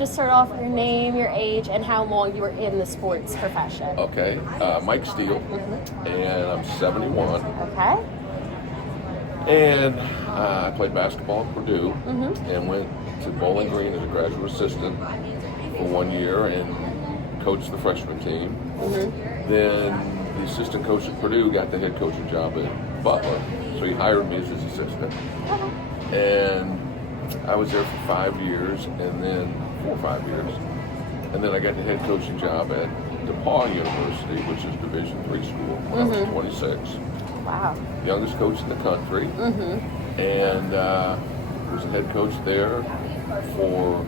just start off with your name, your age, and how long you were in the sports profession. Okay, Mike Steele, and I'm 71. Okay. And I played basketball at Purdue and went to Bowling Green as a graduate assistant for 1 year and coached the freshman team. Then the assistant coach at Purdue got the head coaching job at Butler, so he hired me as his assistant. And I was there for 5 years, and then 4 or 5 years. And then I got the head coaching job at DePaul University, which is Division III school, when I was 26. Wow. Youngest coach in the country, and was a head coach there for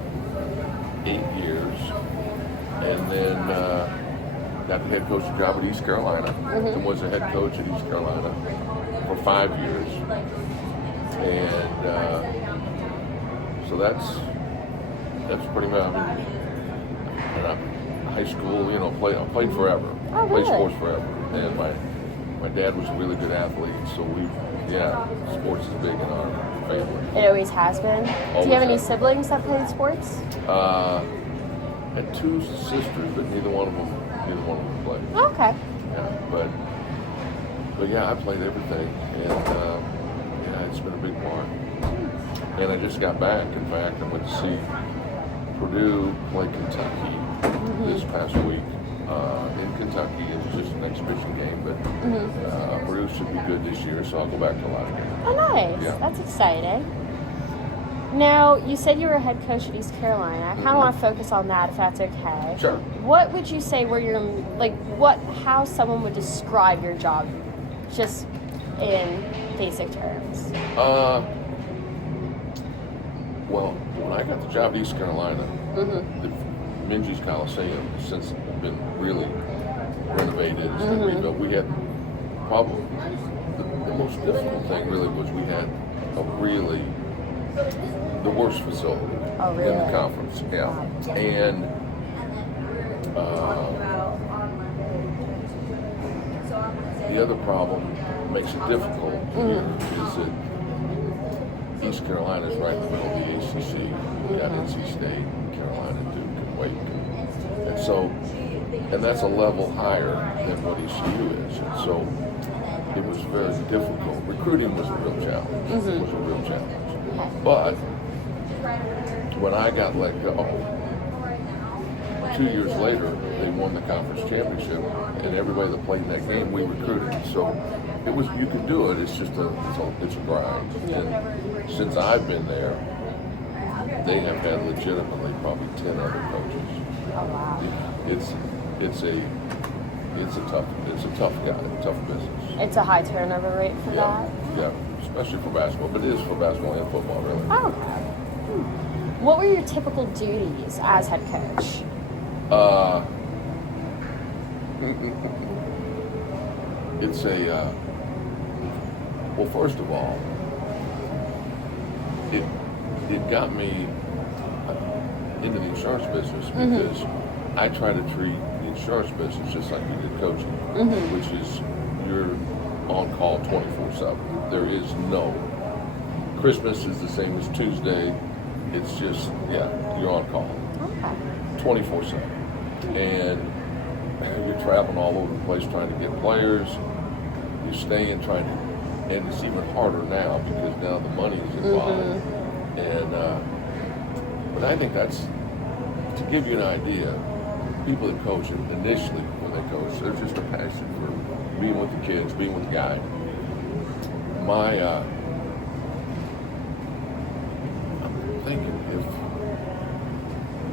8 years, and then got the head coaching job at East Carolina, and was a head coach at East Carolina for 5 years, and so that's pretty much. I mean, and high school, I played forever, played sports forever, and my dad was a really good athlete, so sports is big in our family. It always has been. Do you have any siblings that played sports? I had 2 sisters, but neither one of them played. Okay. Yeah, but yeah, I played everything, and it's been a big part. And I just got back. In fact, I went to see Purdue play Kentucky this past week. In Kentucky, it was just an exhibition game, but Purdue should be good this year, so I'll go back to a lot of games. Oh, nice. Yeah. That's exciting. Now, you said you were a head coach at East Carolina. I kind of want to focus on that, if that's okay. Sure. What would you say were your, how someone would describe your job, just in basic terms? Well, when I got the job at East Carolina, the Minges Coliseum has since been really renovated and rebuilt. We had probably the most difficult thing really was we had the worst facility in the conference. Yeah. And the other problem makes it difficult is that East Carolina is right in the middle of the ACC. We got NC State, Carolina, Duke, and Wake. And that's a level higher than what ECU is. And so it was very difficult. Recruiting was a real challenge. But when I got let go, 2 years later, they won the conference championship, and everybody that played in that game, we recruited. So it was, you can do it. It's just it's a grind. And since I've been there, they have had legitimately probably 10 other coaches. Oh, wow. It's a tough business. It's a high turnover rate for that? Yeah, especially for basketball, but it is for basketball and football, really. Oh, okay. What were your typical duties as head coach? It's well, first of all, it got me into the insurance business because I try to treat the insurance business just like we did coaching, which is you're on call 24/7. There is no Christmas is the same as Tuesday. It's just you're on call 24/7, and you're traveling all over the place trying to get players. You stay and trying to, and it's even harder now because now the money is involved. And but I think that's to give you an idea. People that coach initially when they coach, there's just a passion for being with the kids, being with the guy. I'm thinking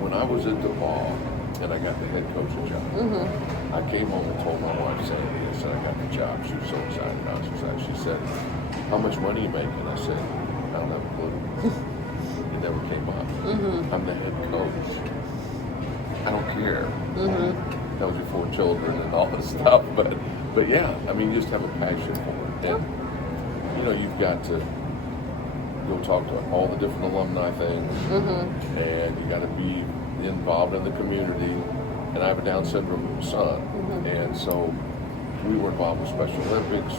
when I was at DePaul and I got the head coaching job, I came home and told my wife, Sandy, I said I got the job. She was so excited. I was excited. She said, "How much money are you making?" I said, "I don't have a clue." It never came up. I'm the head coach. I don't care. That was before children and all this stuff, but yeah, I mean, you just have a passion for it, and you've got to go talk to all the different alumni things, and you got to be involved in the community. And I have a Down syndrome son, and so we were involved with Special Olympics.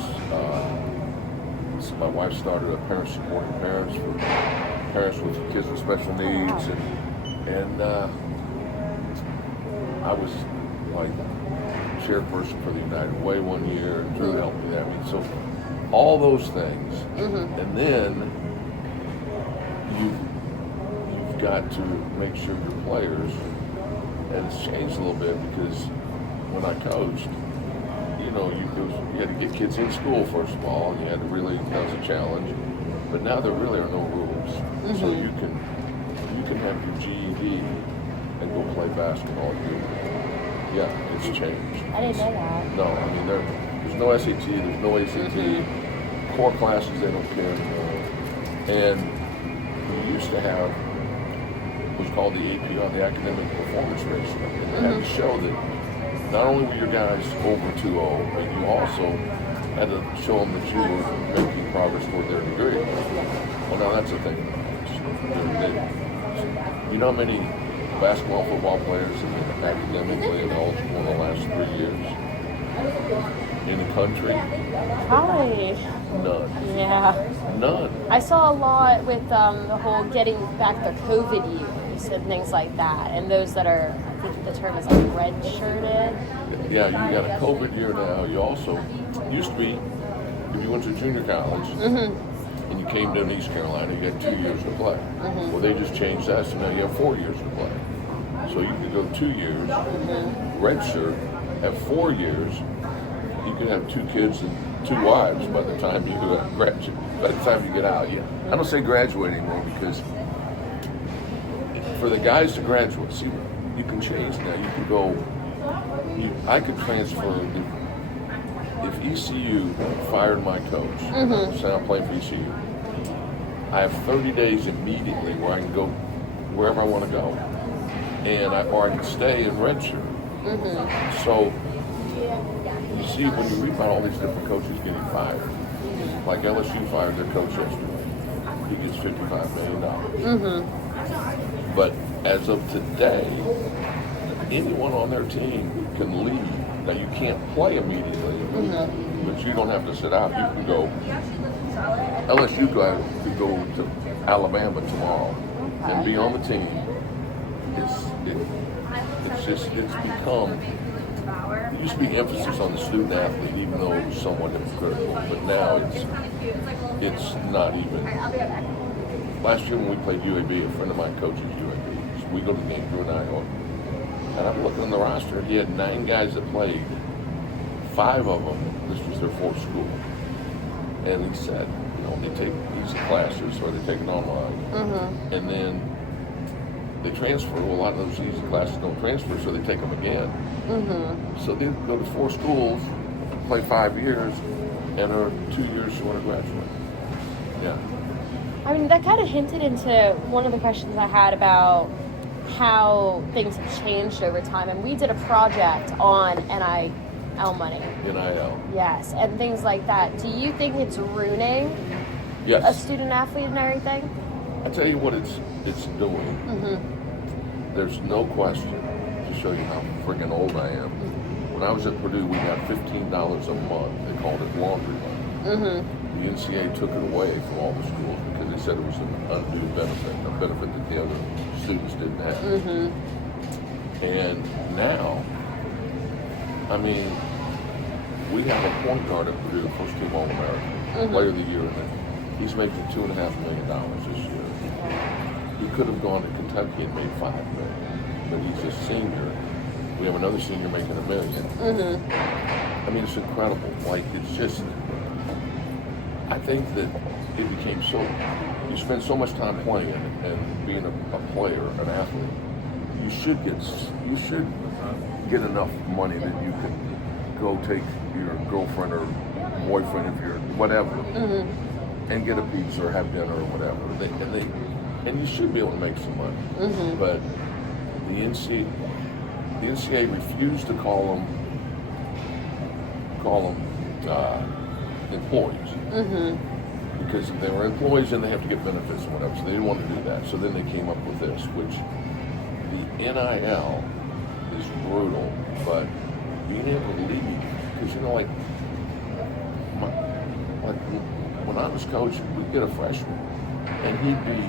So my wife started a parents supporting parents for parents with kids with special needs, and And I was like chairperson for the United Way one year, and Drew helped me. I mean, so all those things, and then you've got to make sure your players, and it's changed a little bit because when I coached, you had to get kids in school first of all, and you had to really, that was a challenge. But now there really are no rules, so you can have your GED and go play basketball. Yeah, it's changed. I didn't know that. No, I mean there's no SAT, there's no ACT. Core classes they don't care anymore. And we used to have what's called the APR, the Academic Performance Ratio, and it had to show that not only were your guys over 2.0, but you also had to show them that you were making progress toward their degree. Well, now that's the thing. You know how many basketball, football players have been academically ineligible in the last 3 years in the country? Probably. None. Yeah. None. I saw a lot with the whole getting back the COVID years and things like that, and those that are, I think the term is like red-shirted. Yeah, you got a COVID year now. You also, used to be, if you went to junior college and you came down to East Carolina, you had 2 years to play. Well, they just changed that, so now you have 4 years to play. So you could go 2 years, redshirt, have 4 years. You could have 2 kids and 2 wives by the time you graduate. By the time you get out, yeah. I don't say graduate anymore because for the guys to graduate, see, you can change now. You can go. I could transfer if ECU fired my coach. Say I'm playing for ECU. I have 30 days immediately where I can go wherever I want to go, and or I can stay in redshirt. So you see, when you read about all these different coaches getting fired, like LSU fired their coach yesterday. He gets $55 million. But as of today, anyone on their team can leave. Now you can't play immediately, but you don't have to sit out. You can go. LSU guy could go to Alabama tomorrow and be on the team. It's become. It used to be emphasis on the student athlete, even though it was somewhat hypocritical. But now it's not even. Last year when we played UAB, a friend of mine coaches UAB. So we go to the game, Drew and I go. And I'm looking on the roster, he had 9 guys that played. 5 of them, this was their 4th school. And he said, they take easy classes or they take it online. And then they transfer. Well, a lot of those easy classes don't transfer, so they take them again. So they go to 4 schools, play 5 years, and are 2 years short of graduate. Yeah. I mean, that kind of hinted into one of the questions I had about how things have changed over time. And we did a project on NIL money. NIL. Yes, and things like that. Do you think it's ruining a student athlete and everything? I'll tell you what it's doing. There's no question, to show you how friggin' old I am. When I was at Purdue, we got $15 a month. They called it laundry money. The NCAA took it away from all the schools because they said it was an undue benefit, a benefit that the other students didn't have. And now, I mean, we have a point guard at Purdue, first team All-American, player of the year, and he's making $2.5 million this year. He could have gone to Kentucky and made $5 million, but he's a senior. We have another senior making $1 million. I mean, it's incredible. Like, it's just, I think that it became so, you spend so much time playing and being a player, an athlete, you should get enough money that you can go take your girlfriend or boyfriend, if you're whatever, and get a pizza or have dinner or whatever. And you should be able to make some money. But the NCAA refused to call them employees. Because if they were employees, then they have to get benefits and whatever. So they didn't want to do that. So then they came up with this, which the NIL is brutal, but being able to leave, because like when I was coaching, we'd get a freshman, and he'd be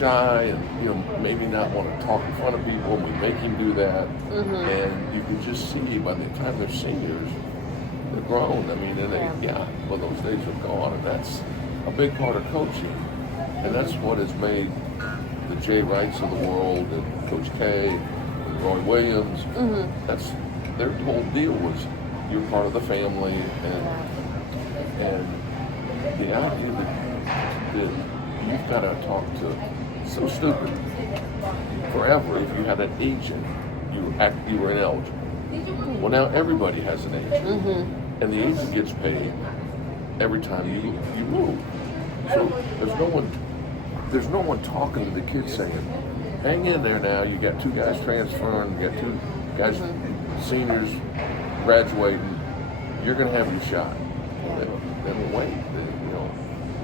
shy and maybe not want to talk in front of people, and we make him do that. And you can just see by the time they're seniors, they're grown. I mean, and well, those days are gone, and that's a big part of coaching, and that's what has made the Jay Wrights of the world and Coach K and Roy Williams. That's their whole deal was you're part of the family, and the idea that you've got to talk to so stupid forever. If you had an agent, you were ineligible. Well, now everybody has an agent, and the agent gets paid every time you move. So there's no one talking to the kids saying, "Hang in there now. You got 2 guys transferring. You got 2 guys seniors graduating. You're going to have your shot." Then wait,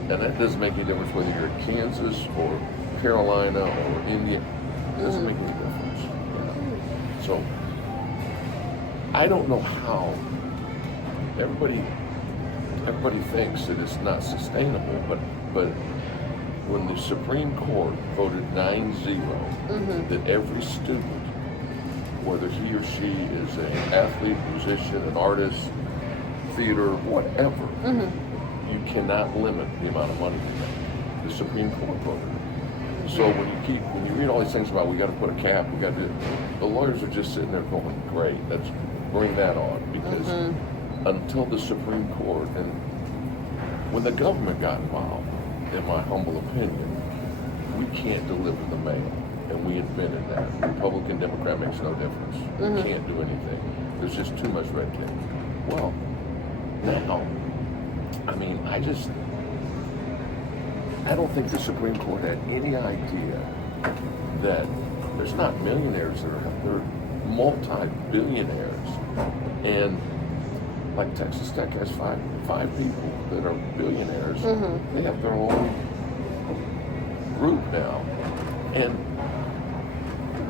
and that doesn't make any difference whether you're in Kansas or Carolina or India. It doesn't make any difference. So I don't know how everybody thinks that it's not sustainable, but when the Supreme Court voted 9-0 that every student, whether he or she is an athlete, musician, an artist, theater, whatever, you cannot limit the amount of money you make. The Supreme Court voted it. So when you read all these things about we got to put a cap, we got to do, the lawyers are just sitting there going, great, let's bring that on, because until the Supreme Court, and when the government got involved, in my humble opinion, we can't deliver the mail, and we invented that. Republican, Democrat makes no difference. We can't do anything. There's just too much red tape. Well, now, I mean, I don't think the Supreme Court had any idea that there's not millionaires they're multi-billionaires. And like Texas Tech has five people that are billionaires. They have their own group now. And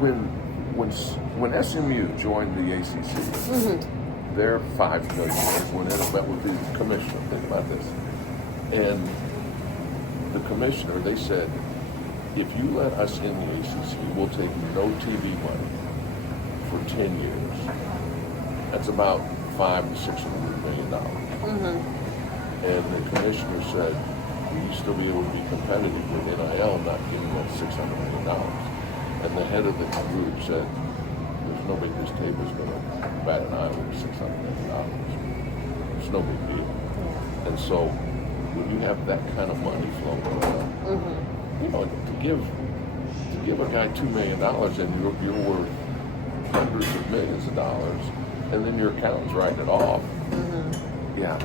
when SMU joined the ACC, their 5 millionaires went in and met with the commissioner. Think about this. And the commissioner, they said, if you let us in the ACC, we'll take no TV money for 10 years. That's about $500 to $600 million. And the commissioner said, will you still be able to be competitive with NIL not giving that $600 million? And the head of the group said, there's no way this table's going to bat an eye with $600 million. It's no big deal. And so when you have that kind of money flowing around, you know, to give a guy $2 million and you're worth hundreds of millions of dollars, and then your accountant's writing it off. Yeah,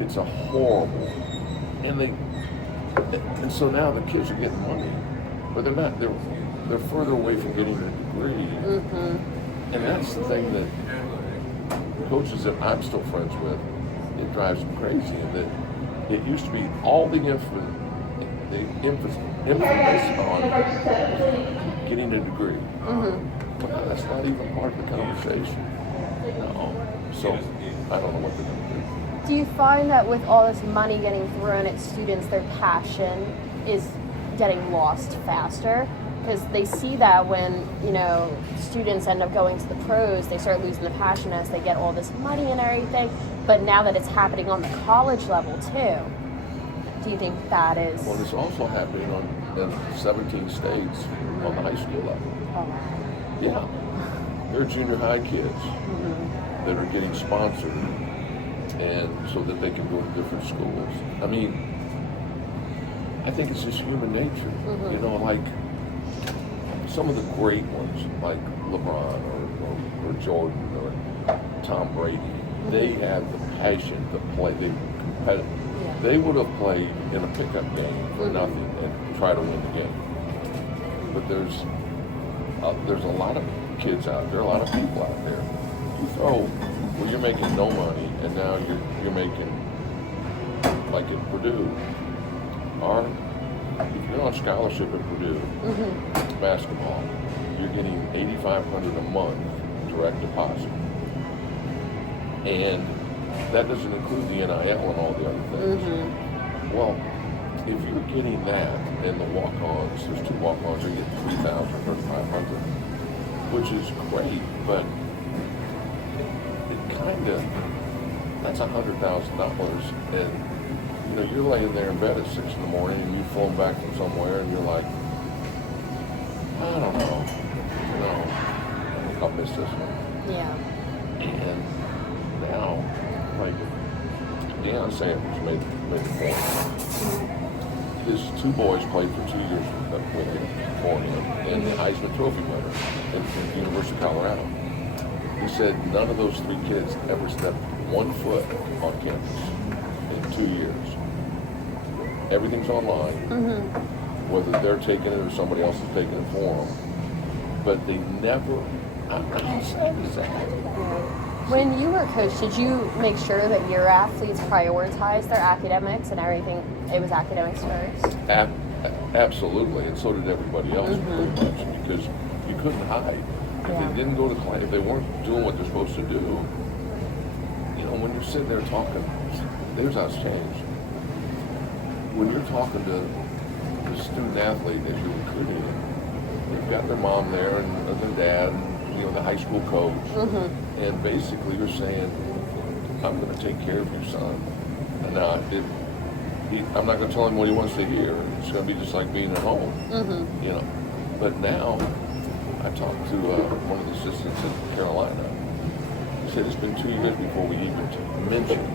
it's a horrible, and so now the kids are getting money, but they're not. They're further away from getting a degree, and that's the thing that coaches that I'm still friends with, it drives them crazy. And that it used to be all the emphasis on getting a degree. But that's not even part of the conversation. No. So I don't know what they're going to do. Do you find that with all this money getting thrown at students, their passion is getting lost faster? Because they see that when, you know, students end up going to the pros, they start losing the passion as they get all this money and everything. But now that it's happening on the college level too, do you think that is? Well, it's also happening in 17 states on the high school level. Oh. Yeah. There are junior high kids that are getting sponsored, and so that they can go to different schools. I mean, I think it's just human nature. You know, like some of the great ones, like LeBron or Jordan or Tom Brady, they had the passion to play. They competitive. They would have played in a pickup game for nothing and try to win the game. But there's a lot of kids out there, a lot of people out there. You throw, well, you're making no money, and now you're making, like at Purdue, if you're on scholarship at Purdue, basketball, you're getting $8,500 a month direct deposit. And that doesn't include the NIL and all the other things. Well, if you're getting that and the walk-ons, there's 2 walk-ons, you get 3,000 or 500, which is great, but it kind of, that's $100,000, and you know, you're laying there in bed at 6 in the morning and you've flown back from somewhere and you're like, I don't know, you know, I think I'll miss this one. Yeah. And now, like, Deion Sanders made the point. His 2 boys played for 2 years with him, for him, and the Heisman Trophy winner at the University of Colorado. He said none of those 3 kids ever stepped 1 foot on campus in 2 years. Everything's online, whether they're taking it or somebody else is taking it for them. But they never, how sad is that? When you were a coach, did you make sure that your athletes prioritized their academics and everything? It was academics first? Absolutely, and so did everybody else pretty much, because you couldn't hide. If they didn't go to class, if they weren't doing what they're supposed to do, you know, when you're sitting there talking, there's how it's changed. When you're talking to the student athlete that you're recruiting, they've got their mom there and their dad, and, you know, the high school coach, and basically you're saying, I'm going to take care of your son. And now, I'm not going to tell him what he wants to hear. It's going to be just like being at home, you know. But now, I talked to one of the assistants in Carolina. He said it's been 2 years before we even mentioned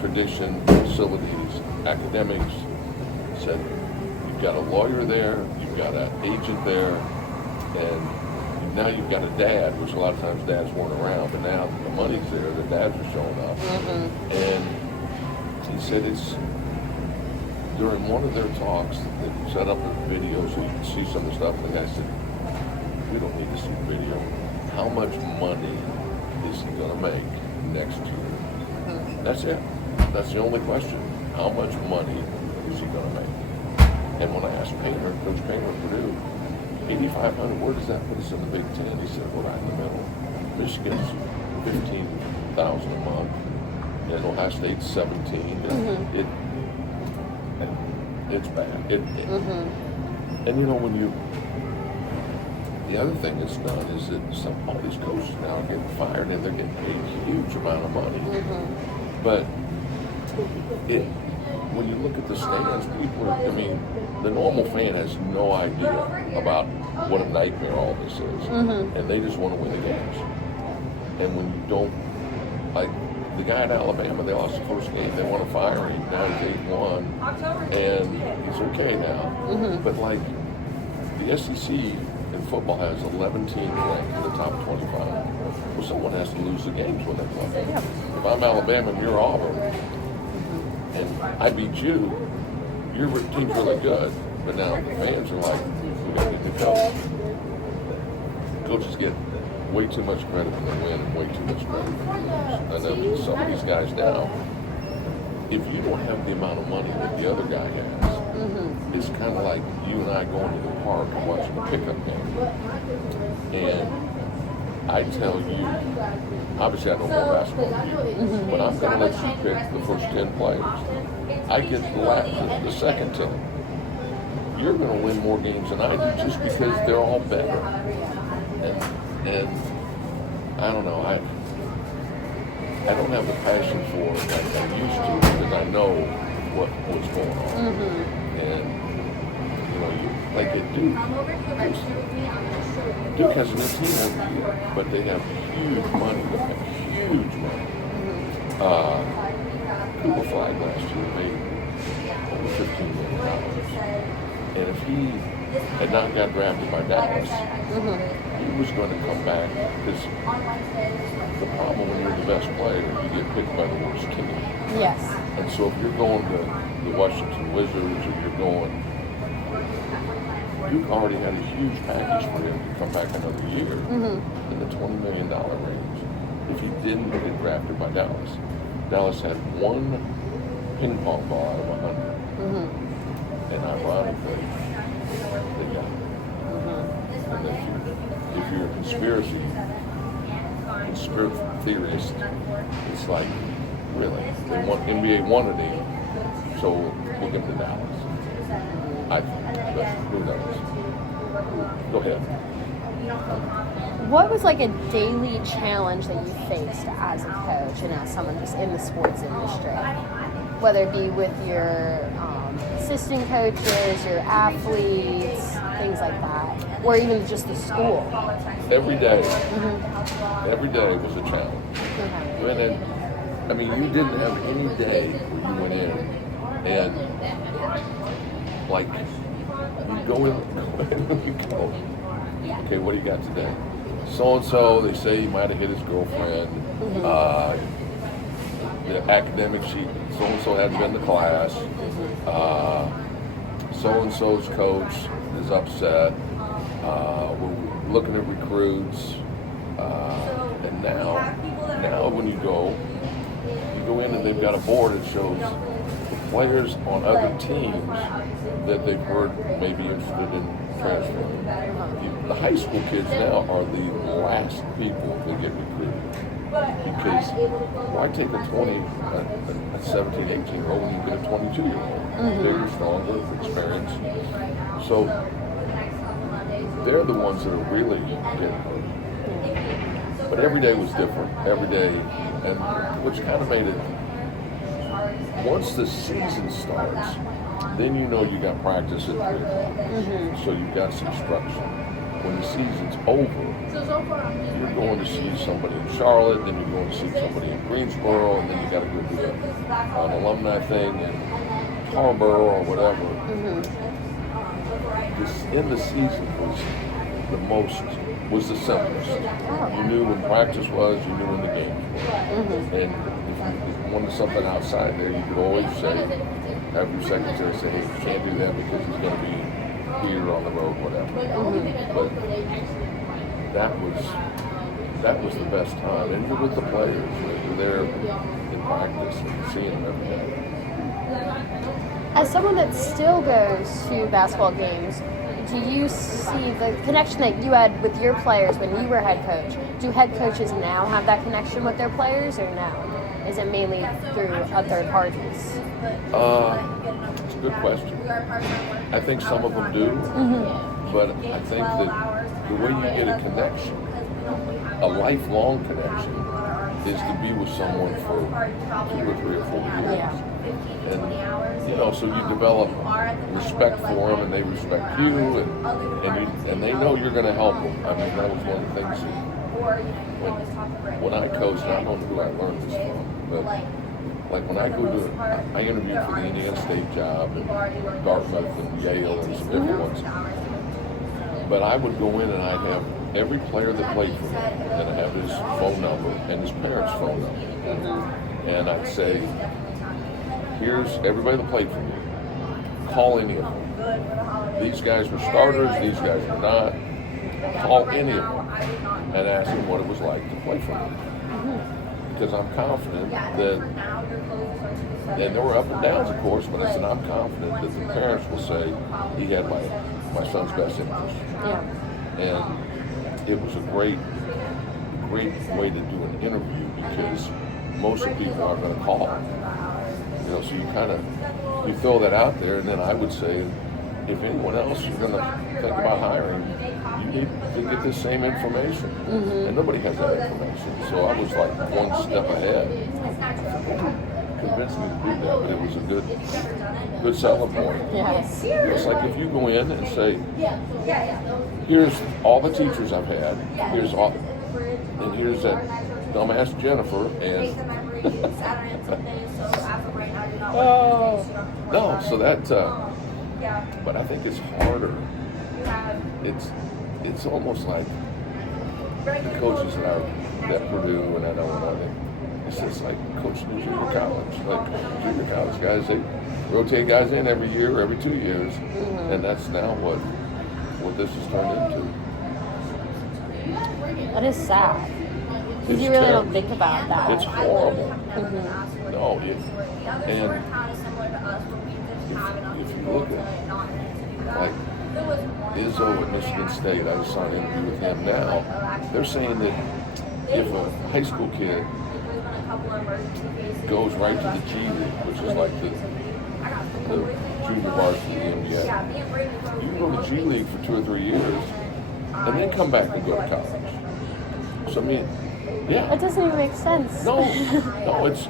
tradition, facilities, academics. He said, you've got a lawyer there, you've got an agent there, and now you've got a dad, which a lot of times dads weren't around, but now the money's there, the dads are showing up. And he said it's, during one of their talks, they set up a video so you can see some of the stuff, and the guy said, we don't need to see the video. How much money is he going to make next year? That's it. That's the only question. How much money is he going to make? And when I asked Painter, Coach Painter at Purdue, 8,500, where does that put us in the Big Ten? He said, well, right in the middle. Michigan's 15,000 a month, and Ohio State's 17. It's bad. And you know, when you, the other thing that's done is that all these coaches now are getting fired and they're getting paid a huge amount of money. But when you look at the stands, people are, I mean, the normal fan has no idea about what a nightmare all this is. And they just want to win the games. And when you don't, like the guy in Alabama, they lost the first game, they want to fire him, now he's 8-1, and he's okay now. But like, the SEC in football has 11 teams ranked in the top 25. Well, someone has to lose the games when they play. If I'm Alabama and you're Auburn, and I beat you, your team's really good. But now the fans are like, we got to get the coach. Coaches get way too much credit when they win and way too much credit when they lose. I know some of these guys now, if you don't have the amount of money that the other guy has, it's kind of like you and I going to the park and watching a pickup game. And I tell you, obviously I don't know basketball, but I'm going to let you pick the first 10 players. I get the second 10. You're going to win more games than I do just because they're all better. And I don't know, I don't have the passion for it like I used to because I know what's going on. And you know, like at Duke has a new team every year, but they have huge money. Cooper Flag last year made over $15 million. And if he had not got drafted by Dallas, he was going to come back, because the problem when you're the best player, you get picked by the worst team. Yes. And so if you're going to the Washington Wizards, or you're going, Duke already had a huge package for him to come back another year in the $20 million range. If he didn't get drafted by Dallas, Dallas had one ping pong ball out of 100. And ironically, they got it. And if you're a conspiracy theorist, it's like, really, NBA wanted him, so we'll give them to Dallas. I think, but who knows? Go ahead. What was like a daily challenge that you faced as a coach and as someone just in the sports industry? Whether it be with your assistant coaches, your athletes, things like that, or even just the school. Every day. Every day was a challenge. Okay. You went in, I mean, you didn't have any day where you went in and like you go in, you go, okay, what do you got today? So and so, they say he might have hit his girlfriend. The academic sheet, so and so hadn't been to class. So and so's coach is upset. We're looking at recruits, and now when you go in and they've got a board that shows the players on other teams that they've heard may be interested in transferring. The high school kids now are the last people that get recruited. Because why take a 17, 18-year-old when you get a 22-year-old? They're stronger, experienced. So they're the ones that are really getting hurt. But every day was different. Every day, and which kind of made it, once the season starts, then you know you got practice at 3 o'clock. So you've got some structure. When the season's over, you're going to see somebody in Charlotte, then you're going to see somebody in Greensboro, and then you got to go do an alumni thing in Tarboro or whatever. This in the season was the simplest. You knew when practice was, you knew when the games were. And if you wanted something outside there, you could always say, have your secretary say, hey, you can't do that because he's going to be here on the road, whatever. But that was the best time. And even with the players, you're there in practice and seeing them every day. As someone that still goes to basketball games, do you see the connection that you had with your players when you were head coach? Do head coaches now have that connection with their players, or no? Is it mainly through third parties? It's a good question. I think some of them do, but I think that the way you get a connection, a lifelong connection, is to be with someone for 2 or 3 or 4 years. And so you develop respect for them, and they respect you, and they know you're going to help them. I mean, that was one of the things when I coached, and I don't know who I learned this from, but like when I interviewed for the Indiana State job, and Dartmouth and Yale and some different ones. But I would go in and I'd have every player that played for me, and I'd have his phone number and his parents' phone number. And I'd say, here's everybody that played for me. Call any of them. These guys were starters, these guys were not. Call any of them and ask them what it was like to play for me. Because I'm confident that, and there were up and downs, of course, but I said I'm confident that the parents will say he had my son's best interest. And it was a great way to do an interview because most of the people aren't going to call. So you throw that out there, and then I would say, if anyone else you're going to think about hiring, you need to get this same information. And nobody has that information. So I was like one step ahead. Convinced me to do that, but it was a good selling point. Yes. It's like if you go in and say, here's all the teachers I've had, here's that dumbass Jennifer, and no, so that, but I think it's harder. It's almost like the coaches that Purdue and at Illinois, it's just like coaching in junior college. Like junior college guys, they rotate guys in every year, every 2 years, and that's now what this has turned into. That is sad. Because you really don't think about that. It's horrible. No, and if you look at like Izzo at Michigan State, I just saw an interview with him now. They're saying that if a high school kid goes right to the G League, which is like the the junior varsity NBA. You can go to G League for 2 or 3 years, and then come back and go to college. So I mean, yeah. It doesn't even make sense. No, no, it's.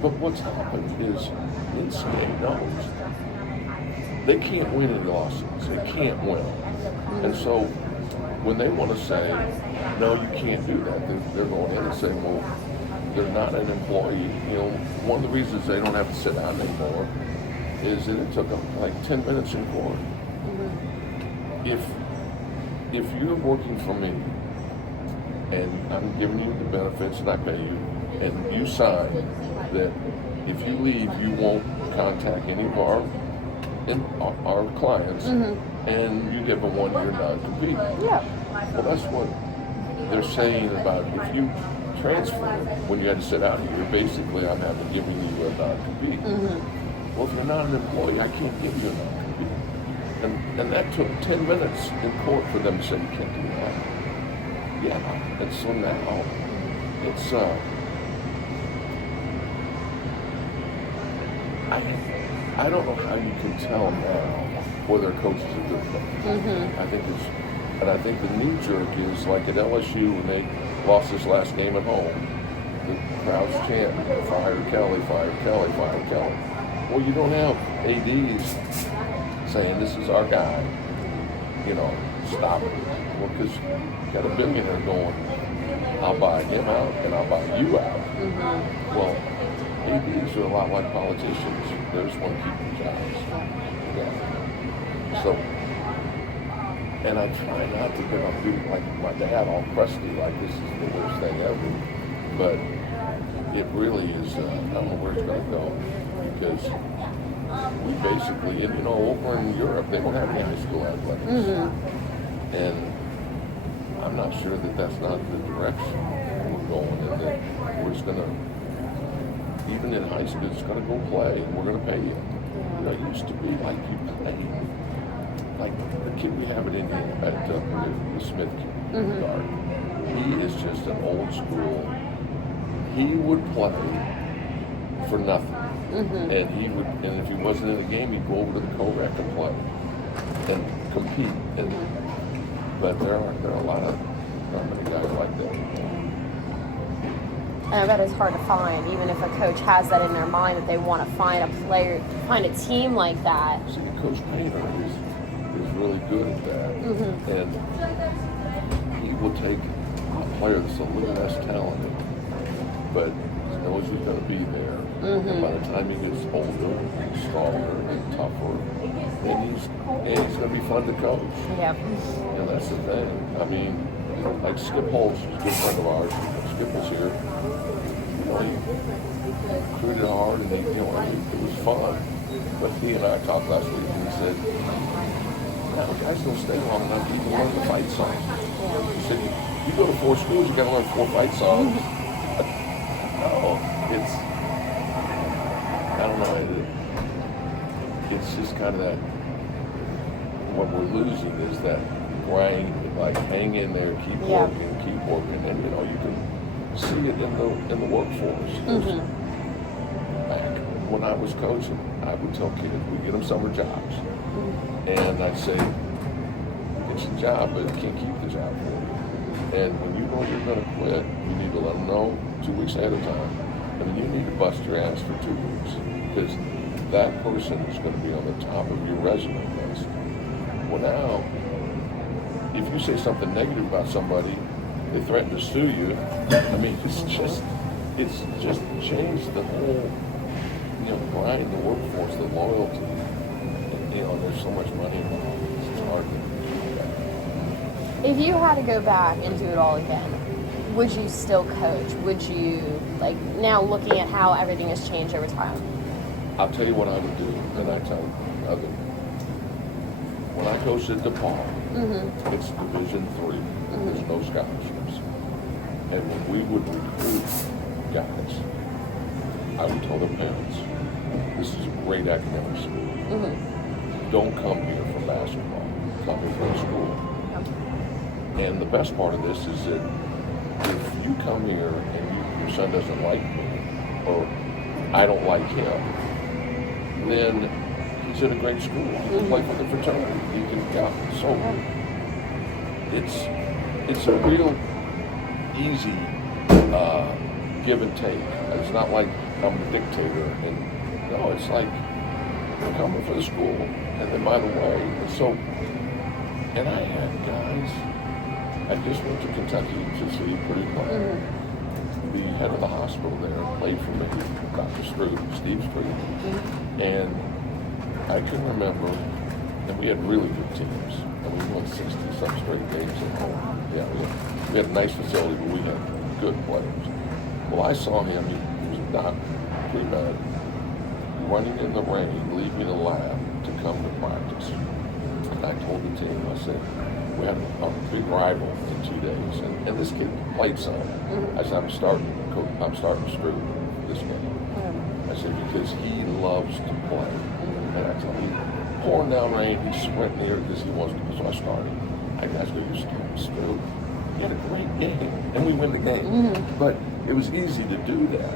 But what's happened is NCAA knows they can't win any lawsuits. They can't win, and so when they want to say, no, you can't do that, they're going in and saying, well, they're not an employee. You know, one of the reasons they don't have to sit down anymore is that it took them like 10 minutes in court. If you're working for me and I'm giving you the benefits and I pay you, and you sign that if you leave, you won't contact any of our clients, and you give a 1-year non-compete. Yeah. Well, that's what they're saying about if you transfer when you had to sit out here. Basically, I'm having giving you a non-compete. Well, if you're not an employee, I can't give you a non-compete. And that took 10 minutes in court for them to say you can't do that. Yeah, and so now it's I don't know how you can tell now whether a coach is a good coach. I think the knee jerk is like at LSU when they lost this last game at home. The crowd's chanting, fire Kelly, fire Kelly, fire Kelly. Well, you don't have ADs saying this is our guy. You know, stop it. Well, because you got a billionaire going, I'll buy him out and I'll buy you out. Well, ADs are a lot like politicians. They just want to keep their jobs. Yeah. So, and I try not to get up do like my dad all crusty, like this is the worst thing ever. But it really is, I don't know where it's going to go. Because we basically, and you know, over in Europe, they don't have any high school athletics. And I'm not sure that that's not the direction we're going, and that we're just going to, even in high school, it's going to go play, and we're going to pay you. You know, it used to be like you played. Like the kid we have it in here at the Smith Yard. He is just an old school. He would play for nothing. And he would, and if he wasn't in the game, he'd go over to the co-rec and play and compete. And but there are a lot of not many guys like that. I bet it's hard to find, even if a coach has that in their mind that they want to find a player, find a team like that. See, Coach Painter is really good at that, and he will take a player that's a little less talented, but he knows he's going to be there. And by the time he gets older, and stronger, and tougher, and he's going to be fun to coach. Yeah. And that's the thing. I mean, like Skip Holtz, a good friend of ours. Skip was here. You know, he recruited hard, and it was fun. But he and I talked last week, and he said, guys don't stay long enough to even learn the fight songs. He said, you go to 4 schools, you got to learn 4 fight songs. No, it's, I don't know, it's just kind of that, what we're losing is that grind, like hang in there, keep working, and you know, you can see it in the workforce. Back when I was coaching, I would tell kids, we get them summer jobs. And I'd say, it's a job, but you can't keep the job for you. And when you know you're going to quit, you need to let them know 2 weeks ahead of time. I mean, you need to bust your ass for 2 weeks, because that person is going to be on the top of your resume list. Well, now, if you say something negative about somebody, they threaten to sue you. I mean, it's just changed the whole, grind, the workforce, the loyalty. There's so much money involved. It's hard to do that. If you had to go back and do it all again, would you still coach? Would you, now looking at how everything has changed over time? I'll tell you what I would do, and I tell other. When I coached at DePaul, it's Division III. There's no scholarships. And when we would recruit guys, I would tell their parents, this is a great academic school. Don't come here for basketball. Come here for school. And the best part of this is that if you come here and your son doesn't like me, or I don't like him, then he's in a great school. He can play for the fraternity. He can, so it's a real easy give and take. It's not like I'm a dictator, and no, it's like I'm coming for the school, and then by the way, so, and I had guys. I just went to Kentucky to see a pretty player. The head of the hospital there played for me, Dr. Steve Stroop, and I can remember, and we had really good teams, and we won 60-some straight games at home. Yeah, we had a nice facility, but we had good players. Well, I saw him, he was not pretty bad, running in the rain, leaving the lab to come to practice. And I told the team, I said, we had a big rival in 2 days, and this kid played some. I said, I'm starting Stroop this game. I said, because he loves to play. And I told him, pouring down rain, he's sprinting here because he wants to, so I started. I guys go, you're starting Stroop. You had a great game, and we win the game. But it was easy to do that.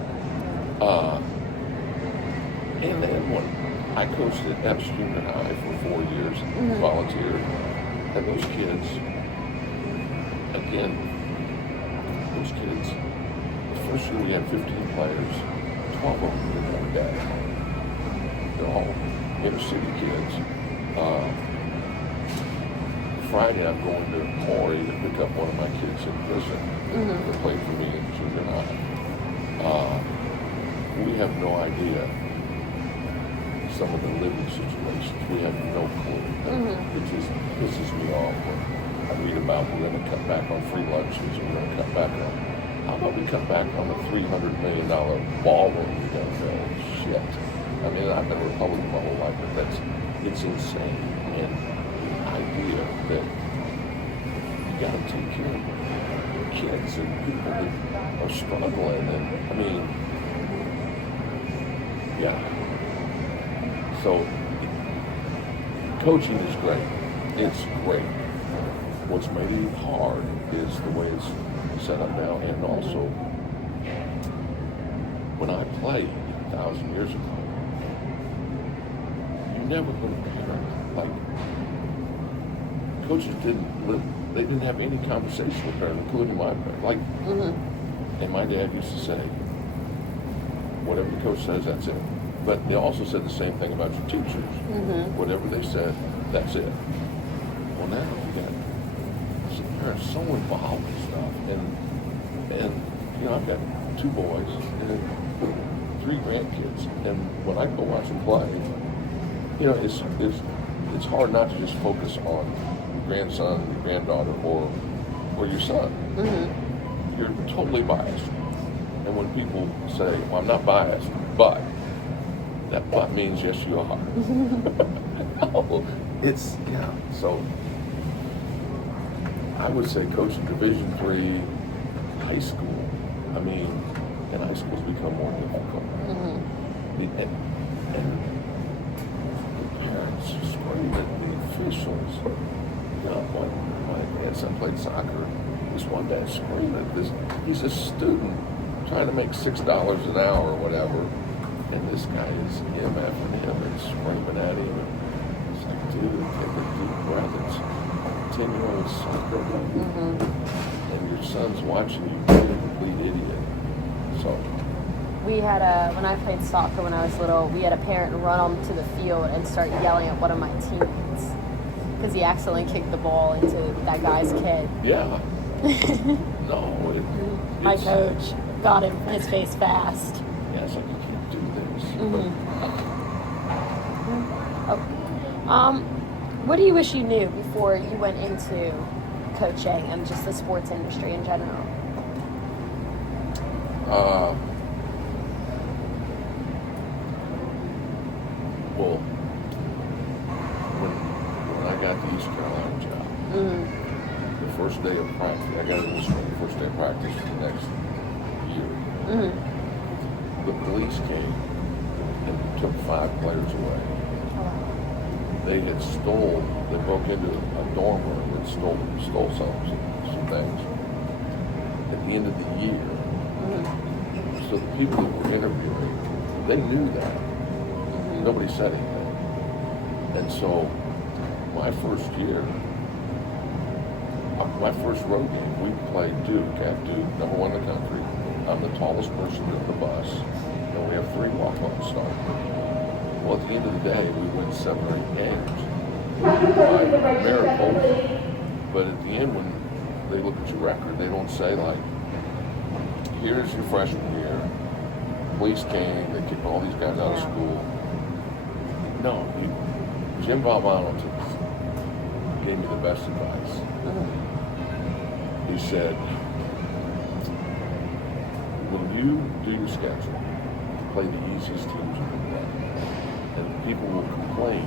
And then when I coached at Epps Junior High for 4 years, volunteered, and those kids, again, the first year we had 15 players, 12 of them were one day. They're all inner city kids. Friday I'm going to Maury to pick up one of my kids in prison that played for me in junior high. We have no idea some of the living situations. We have no clue. It just pisses me off when I read about we're going to cut back on free lunches, we're going to cut back on, how about we cut back on the $300 million ballroom we're going to build? Shit. I mean, I've been a Republican my whole life, but it's insane. And the idea that you got to take care of kids and people that are struggling, and I mean, yeah. So, coaching is great. It's great. What's made it hard is the way it's set up now, and also when I played 1,000 years ago, you never put a parent, like, coaches they didn't have any conversation with parents, including my parents. Like, and my dad used to say, whatever the coach says, that's it. But they also said the same thing about your teachers. Whatever they said, that's it. Well, now you got some parents so involved in stuff, and you know, I've got 2 boys and 3 grandkids, and when I go watch them play, you know, it's hard not to just focus on your grandson, your granddaughter, or your son. You're totally biased, and when people say, "Well, I'm not biased," but that but means yes, you are. No, it's, yeah. So I would say coaching Division III high school. I mean, and high schools become more difficult. And the parents scream at the officials. You know, my grandson played soccer. This one dad screaming at this. He's a student trying to make $6 an hour or whatever. And this guy is MFing him and screaming at him. And it's like, dude, take a deep breath. It's a 10-year-old soccer game. And your son's watching you be a complete idiot. So. We had when I played soccer when I was little, we had a parent run onto the field and start yelling at one of my teammates because he accidentally kicked the ball into that guy's kid. Yeah. No. My coach got him in his face fast. Yeah, it's like you can't do this. What do you wish you knew before you went into coaching and just the sports industry in general? Well, when I got the East Carolina job, the first day of practice, I got it in the spring, the first day of practice for the next year. The police came and took 5 players away. They broke into a dorm room and stole some things at the end of the year. So the people that were interviewing, they knew that. nobody said anything. And so my first year, my first road game, we played Duke at Duke, number one in the country. I'm the tallest person in the bus, and we have 3 walk-ons starting. Well, at the end of the day, we win 7 or 8 games by miracle. But at the end, when they look at your record, they don't say like, here's your freshman year, police came, they kicked all these guys out of school. No, Jim Valvano gave me the best advice. He said, when you do your schedule, play the easiest teams you can play. And people will complain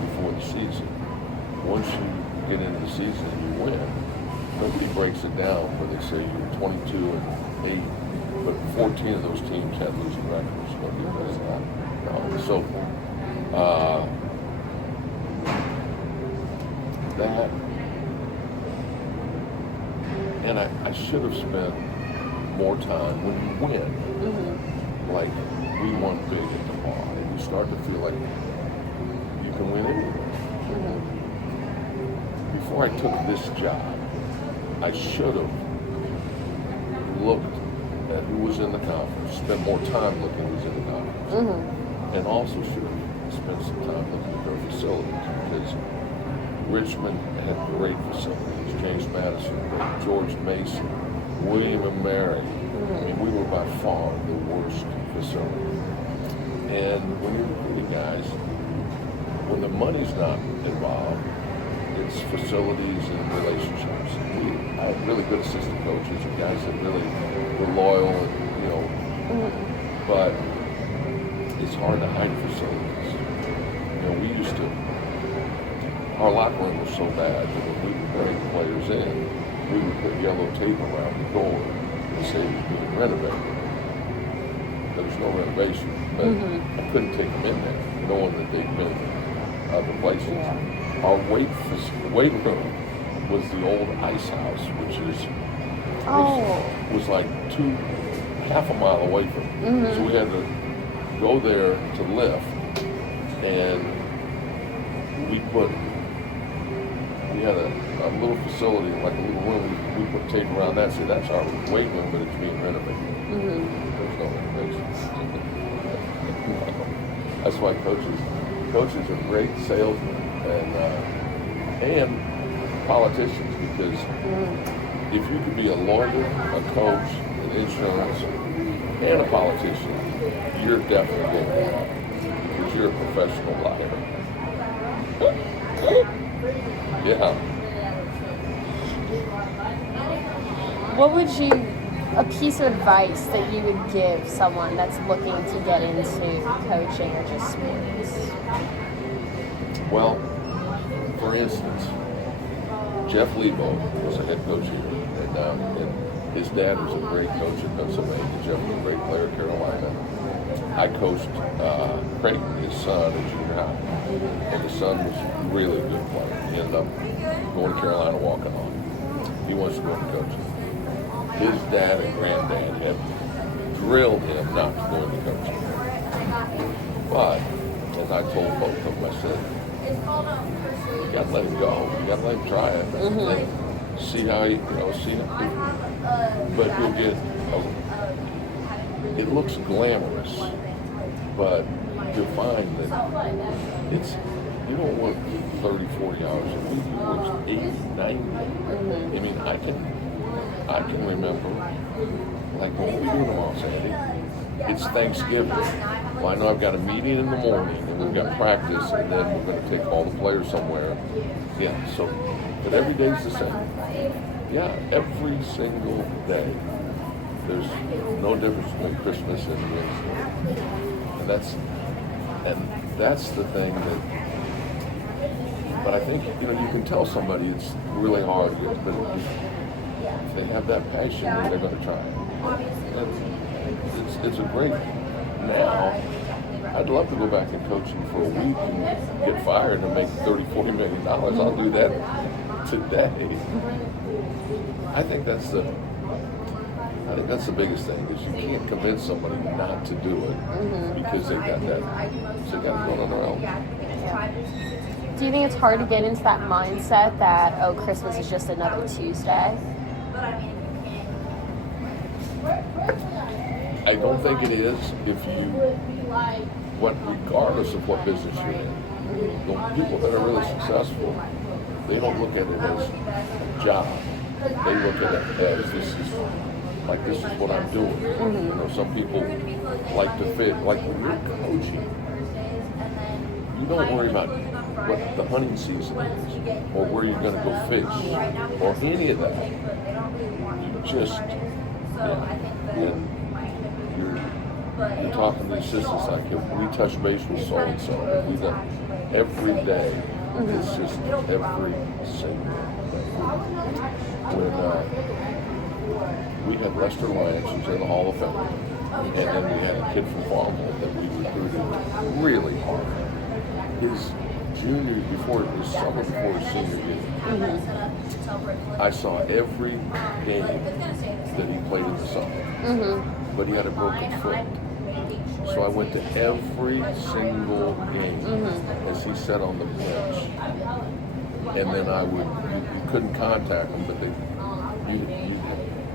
before the season. Once you get into the season and you win, nobody breaks it down where they say you're 22-8, but 14 of those teams had losing records. Nobody does that. And so that, and I should have spent more time when you win. Like we won big at the bar, and you start to feel like you can win anywhere. Before I took this job, I should have looked at who was in the conference, spent more time looking who was in the conference, and also should have spent some time looking at their facilities, because Richmond had great facilities. James Madison, George Mason, William and Mary. I mean, we were by far the worst facility. And when you're recruiting guys, when the money's not involved, it's facilities and relationships. I had really good assistant coaches and guys that really were loyal, and but it's hard to hide facilities. We used to, our locker room was so bad that when we would bring players in, we would put yellow tape around the door and say it was being renovated. There was no renovation, but I couldn't take them in there, knowing that they'd been other places. Our weight room was the old ice house, which was like half a mile away from it. So we had to go there to lift, and we had a little facility, like a little room, we put tape around that, so that's our weight room, but it's being renovated. There's no renovation. That's why coaches are great salesmen and politicians, because if you could be a lawyer, a coach, an insurance, and a politician, you're definitely going to win, because you're a professional liar. Yeah. What would a piece of advice that you would give someone that's looking to get into coaching or just sports? Well, for instance, Jeff Lebo was a head coach here, and his dad was a great coach in Pennsylvania. Jeff was a great player at Carolina. I coached Creighton, his son, at junior high, and the son was a really good player. He ended up going to Carolina, walking on. He wants to go into coaching. His dad and granddad had drilled him not to go into coaching. But, as I told both of them, I said, you gotta let him go. You gotta let him try it. And see how but you'll get, it looks glamorous, but you'll find that you don't work 30, 40 hours a week. You work 80, 90. I mean, I can remember, like, what are we doing tomorrow, Sandy? It's Thanksgiving. Well, I know I've got a meeting in the morning, and we've got practice, and then we're going to take all the players somewhere. Yeah, so, but every day's the same. Yeah, every single day. There's no difference between Christmas and Wednesday. And that's the thing that, but I think, you can tell somebody it's really hard, but if they have that passion, then they're going to try it. It's a great, now, I'd love to go back and coaching for a week and get fired and make $30-40 million. I'll do that today. I think that's I think that's the biggest thing is you can't convince somebody not to do it because they got it on their own. Yeah. Do you think it's hard to get into that mindset that, oh, Christmas is just another Tuesday? I don't think it is regardless of what business you're in. The people that are really successful, they don't look at it as a job. They look at it as this is what I'm doing. You know, some people like to fit, like when you're coaching, you don't worry about what the hunting season is or where you're going to go fish or any of that. You just, and you're talking to the assistants like, if we touch base with so-and-so, we do every day. It's just every single day. When we had Lester Lyons, who's in the Hall of Fame, and then we had a kid from Farmville that we recruited really hard. His summer before his senior year, I saw every game that he played in the summer, but he had a broken foot. So I went to every single game as he sat on the bench, and then you couldn't contact him, but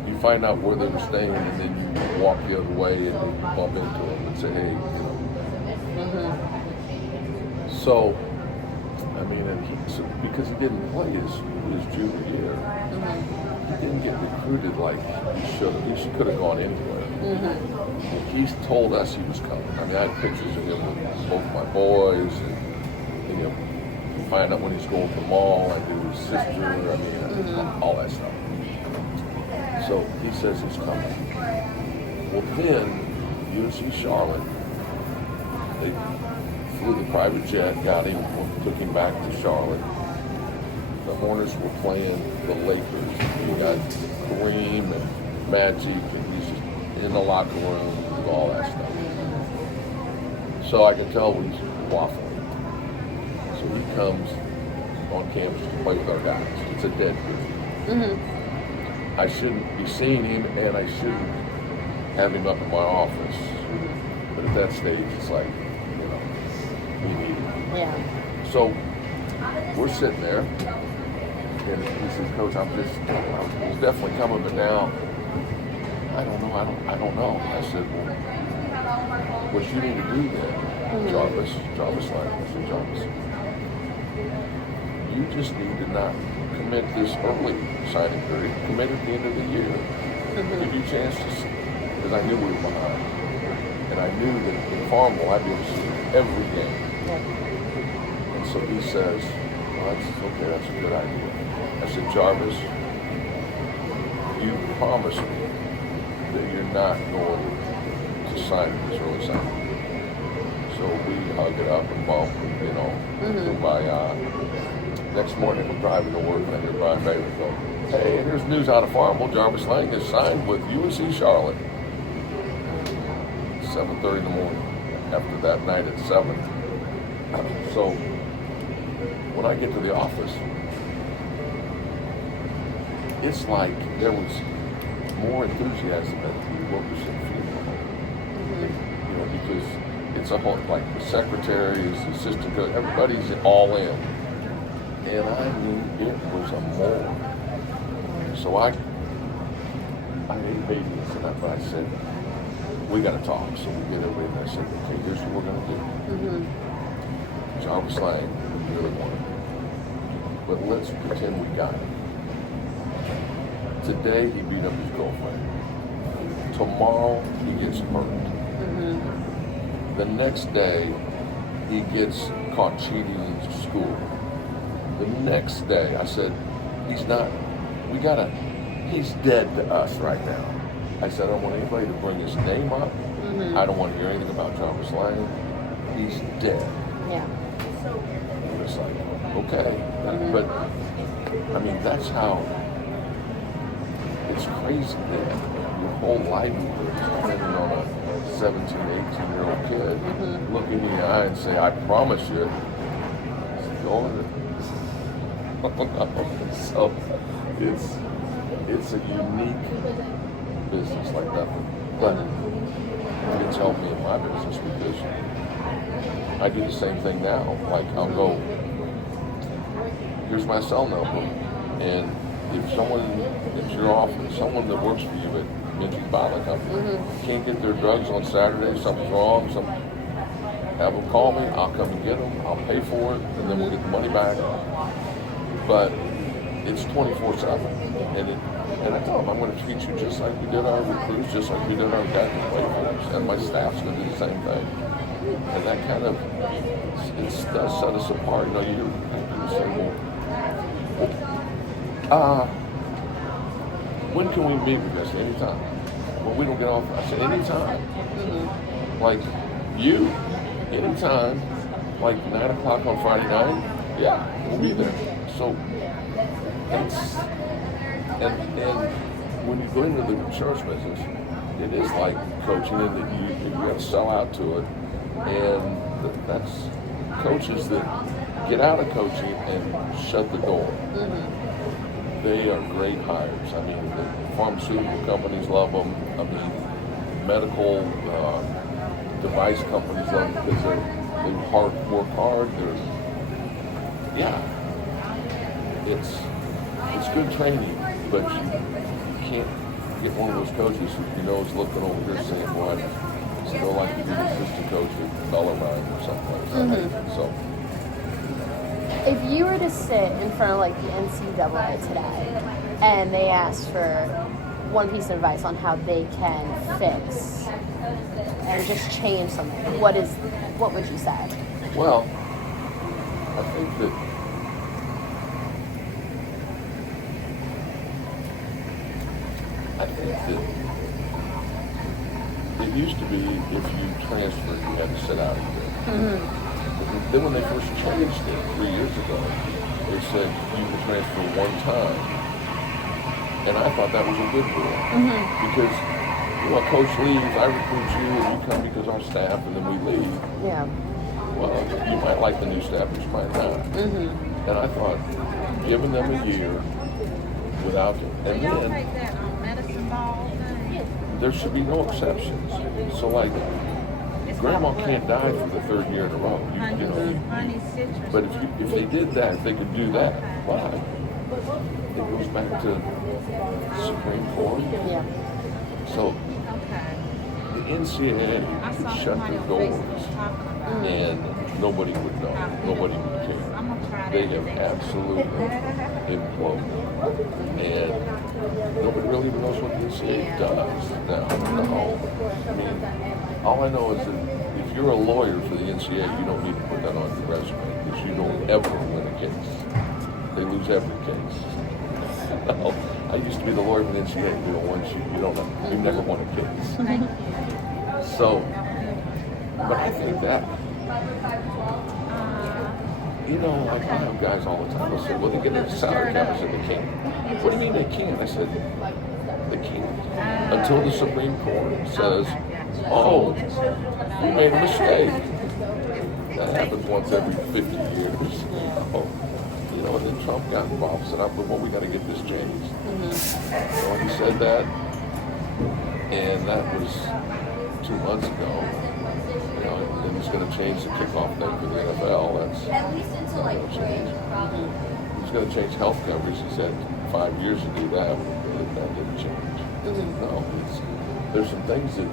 you find out where they were staying, and then you walk the other way and you bump into them and say, hey, you know. So, I mean, because he didn't play his junior year, he didn't get recruited like he should have. He could have gone anywhere. He's told us he was coming. I mean, I had pictures of him with both my boys, and you find out when he's going to the mall. I do his sister. I mean, all that stuff. So he says he's coming. Well, then UNC Charlotte, they flew the private jet, got him, took him back to Charlotte. The Hornets were playing the Lakers. We got Kareem and Magic, and he's just in the locker room and all that stuff. So I can tell he's waffling. So he comes on campus to play with our guys. It's a dead group. I shouldn't be seeing him, and I shouldn't have him up in my office. But at that stage, it's like, you know, we need him. Yeah. So we're sitting there, and he says, Coach, he's definitely coming, but now, I don't know. I said, well, what you need to do then, Jarvis Lang, I said, Jarvis, you just need to not commit this early signing period, commit at the end of the year. Give you a chance to see, because I knew we were behind. And I knew that in Farmville, I'd be able to see every game. And so he says, well, that's a good idea. I said, Jarvis, you promise me that you're not going to sign this early signing. So we hug it up and bump, you know, by next morning we're driving to work, and I hear Brian Bailey go, hey, here's news out of Farmville. Jarvis Lang is signed with UNC Charlotte. 7:30 in the morning. After that night at 7. So when I get to the office, it's like there was more enthusiasm at the Wilkerson funeral. You know, because it's a whole, like the secretaries, the assistant coach, everybody's all in. And I knew it was a more. So I ate babies, but I said, we got to talk. So we get everybody, and I said, okay, here's what we're going to do. Jarvis Lang really wanted it. But let's pretend we got it. Today, he beat up his girlfriend. Tomorrow, he gets hurt. The next day, he gets caught cheating in school. The next day, I said, he's dead to us right now. I said, I don't want anybody to bring his name up. I don't want to hear anything about Jarvis Lang. He's dead. Yeah. And it's like, okay. But, I mean, that's how, it's crazy that your whole livelihood is depending on a 17, 18-year-old kid look in your eye and say, I promise you, it's going to. So it's a unique business like nothing. But it's helped me in my business because I do the same thing now. Like I'll go, here's my cell number, and if your office, someone that works for you at MGMT Bottling Company can't get their drugs on Saturday, something's wrong, have them call me, I'll come and get them, I'll pay for it, and then we'll get the money back. But it's 24/7, and I tell them I'm going to treat you just like we did our recruits, just like we did our guys who play for us, and my staff's going to do the same thing. And that kind of does set us apart. You know, you say, well, when can we meet with us? Anytime. Well, we don't get off. I said, anytime. Like you, anytime. Like 9 o'clock on Friday night. Yeah, we'll be there. So that's and when you go into the insurance business, it is like coaching, and that you got to sell out to it. And that's coaches that get out of coaching and shut the door. They are great hires. I mean, the pharmaceutical companies love them. I mean, medical device companies love them because they work hard. It's good training, but you can't get one of those coaches who you know is looking over here saying, "Boy, it's still like you be an assistant coach at Bellarmine or something like that." So. If you were to sit in front of like the NCAA today and they asked for one piece of advice on how they can fix and just change something, what would you say? Well, I think that it used to be if you transferred, you had to sit out a year. Then when they first changed it 3 years ago, they said you could transfer one time. And I thought that was a good rule. Because, a coach leaves, I recruit you, and you come because our staff, and then we leave. Yeah. Well, you might like the new staff, but you might not. And I thought, giving them a year without it. And then there should be no exceptions. So like, Grandma can't die for the third year in a row. You know. But if they did that, if they could do that, why? It goes back to Supreme Court. Yeah. So the NCAA could shut their doors and nobody would know. Nobody would care. They have absolutely imploded. And nobody really even knows what the NCAA does now. No. I mean, all I know is that if you're a lawyer for the NCAA, you don't need to put that on your resume because you don't ever win a case. They lose every case. No, I used to be the lawyer for the NCAA. You never won a case. So, but I think that, like I have guys all the time. I said, well, they get a salary cap. I said, they can't. What do you mean they can't? I said, they can't until the Supreme Court says, oh, we made a mistake. That happens once every 50 years. And then Trump got involved and said, well, we got to get this changed. He said that, and that was 2 months ago. And he's going to change the kickoff thing for the NFL. That's not going to change. He's going to change health coverage. He said 5 years to do that. That didn't change. No, there's some things that,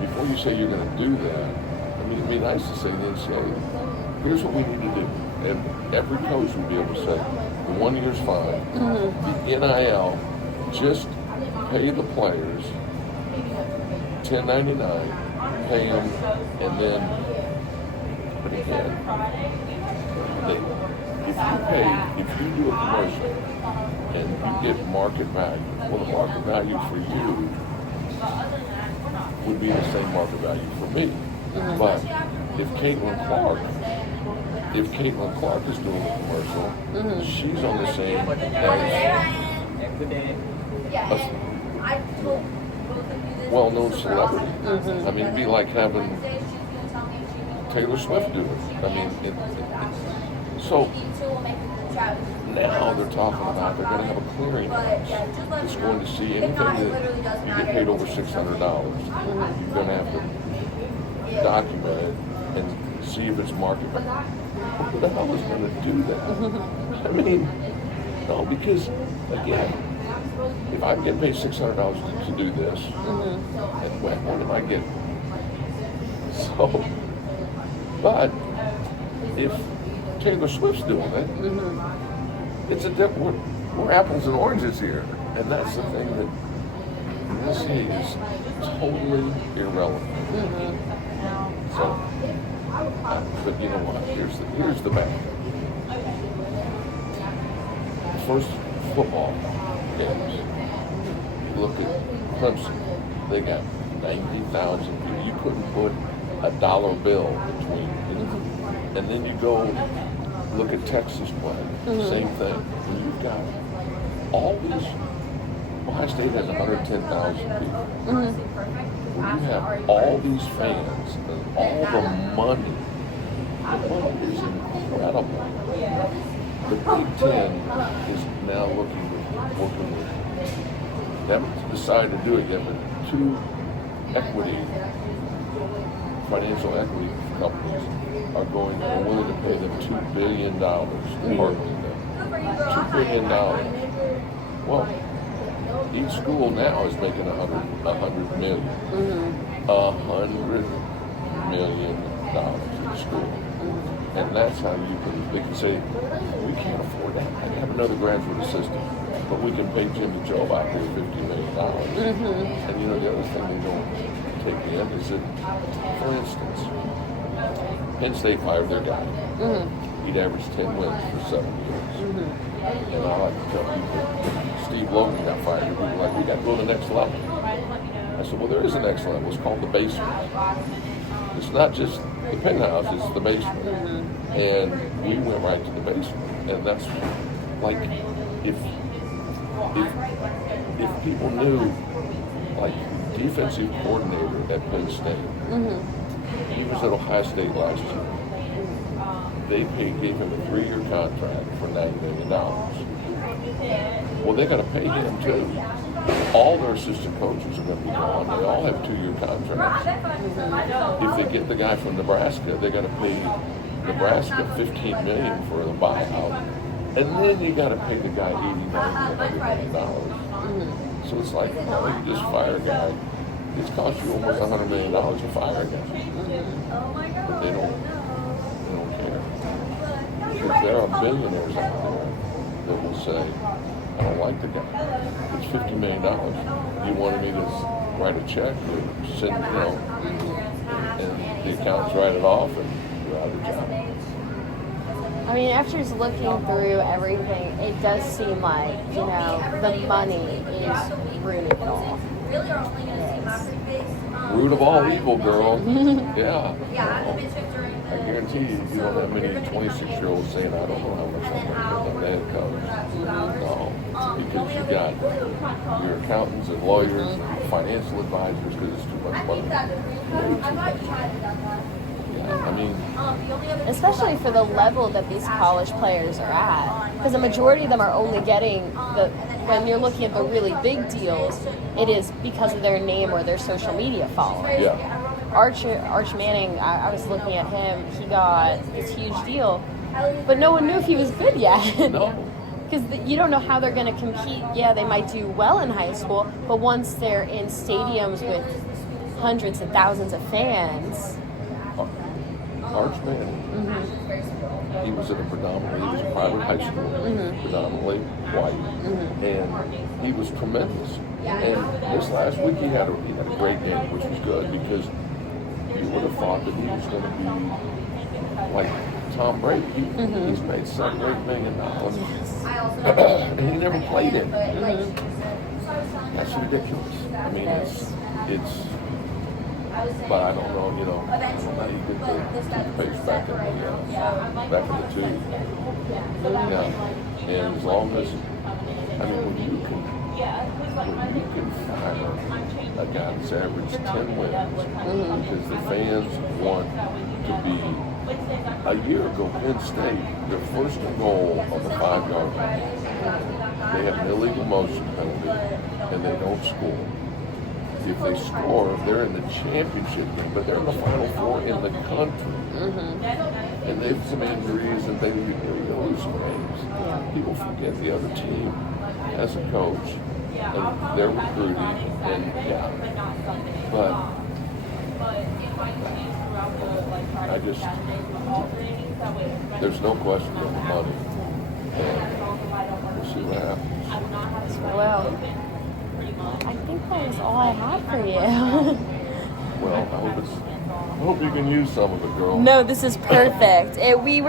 before you say you're going to do that, I mean, it'd be nice to say to the NCAA, here's what we need to do. And every coach would be able to say, the 1 year's fine. The NIL, just pay the players $10.99, pay them, and then, but again, if you do a commercial and you get market value, well, the market value for you would be the same market value for me. But if Caitlin Clark is doing a commercial, she's on the same as a well-known celebrity. I mean, it'd be like having Taylor Swift do it. I mean, so now they're talking about they're going to have a clearinghouse that's going to see anything that you get paid over $600. You're going to have to document it and see if it's market value. Who the hell is going to do that? I mean, no, because again, if I'm getting paid $600 to do this, and when am I getting? So, but if Taylor Swift's doing it, it's a different. We're apples and oranges here, and that's the thing that this is totally irrelevant. So, but you know what? Here's the bad thing. First football games. You look at Clemson. They got 90,000 people. You couldn't put a dollar bill between. And then you go look at Texas play. Same thing. And you've got all these. Ohio State has 110,000 people. When you have all these fans and all the money is incredible. The Big Ten is now working with. They haven't decided to do it yet, but two financial equity companies are willing to pay them $2 billion. Partly them. $2 billion. Well, each school now is making $100 million. $100 million each school. And that's how they can say, we can't afford that. I have another graduate assistant, but we can pay Jim and Joe out there $50 million. And you know, the other thing they don't take in is that, for instance, Penn State fired their guy. He'd averaged 10 wins for 7 years. And I like to tell people, Steve Logan got fired. People are like, we got to go to the next level. I said, well, there is a next level. It's called the basement. It's not just the penthouse, it's the basement. And we went right to the basement. And that's like, if people knew, like, defensive coordinator at Penn State, he was at Ohio State last year. They gave him a 3-year contract for $90 million. Well, they got to pay him too. All their assistant coaches are going to be gone. They all have 2-year contracts. If they get the guy from Nebraska, they got to pay Nebraska $15 million for the buyout, and then you got to pay the guy $80 million. So it's like, well, you just fire a guy. It's cost you almost $100 million to fire a guy, but they don't care. Because there are billionaires out there that will say, I don't like the guy. It's $50 million. You wanted me to write a check or send, and the accountants write it off and you're out of job. I mean, after just looking through everything, it does seem like, the money is ruining it all. Root of all evil, girl. Yeah. I guarantee you don't have many 26-year-olds saying, I don't know how much I'm going to get that coach. No. Because you got your accountants and lawyers and financial advisors because it's too much money. Yeah, I mean, especially for the level that these college players are at, because the majority of them are only getting when you're looking at the really big deals, it is because of their name or their social media following. Yeah. Arch Manning, I was looking at him, he got this huge deal, but no one knew if he was good yet. No. Because you don't know how they're going to compete. Yeah, they might do well in high school, but once they're in stadiums with hundreds of thousands of fans. Arch Manning, he was at a private high school, predominantly white, and he was tremendous. And this last week he had a great game, which was good because you would have thought that he was going to be like Tom Brady. He's made $7 or $8 million, and he never played it. That's ridiculous. I mean, it's. But I don't know, I don't know how you get the toothpaste back in the tube. Yeah, and as long as, when you can fire a guy that's averaged 10 wins because the fans want to be A year ago, Penn State, their first and goal on the 5-yard line, they have an illegal motion penalty, and they don't score. If they score, they're in the championship game, but they're in the Final Four in the country. And they've some injuries, and they lose some games. People forget the other team as a coach, and they're recruiting, and but I just, there's no question of the money, and we'll see what happens. Well, I think that was all I had for you. Well, I hope you can use some of it, girl. No, this is perfect. We were